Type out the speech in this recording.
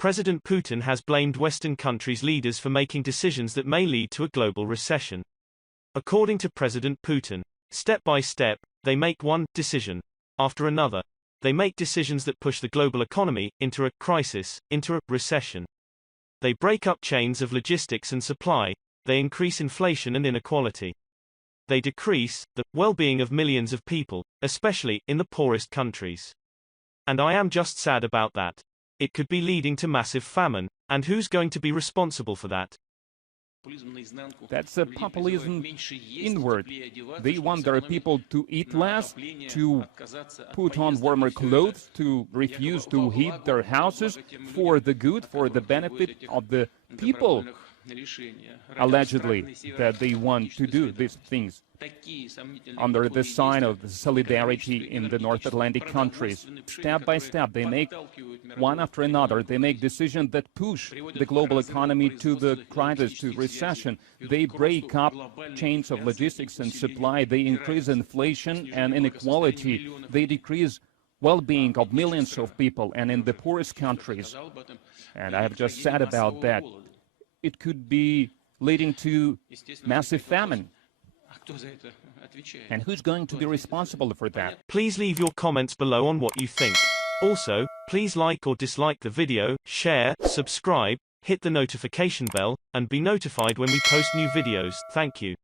President Putin has blamed Western countries' leaders for making decisions that may lead to a global recession. According to President Putin, step by step, they make one decision after another. They make decisions that push the global economy into a crisis, into a recession. They break up chains of logistics and supply, they increase inflation and inequality. They decrease the well-being of millions of people, especially in the poorest countries. And I am just sad about that. It could be leading to massive famine, and who's going to be responsible for that? That's a populism inward. They want their people to eat less, to put on warmer clothes, to refuse to heat their houses for the good, for the benefit of the people, allegedly, that they want to do these things under the sign of solidarity in the North Atlantic countries. Step by step, they make one after another, they make decisions that push the global economy to the crisis, to recession. They break up chains of logistics and supply, they increase inflation and inequality, they decrease well-being of millions of people, and in the poorest countries. And I have just said about that, it could be leading to massive famine. And who's going to be responsible for that? Please leave your comments below on what you think. Also, please like or dislike the video, share, subscribe, hit the notification bell, and be notified when we post new videos. Thank you.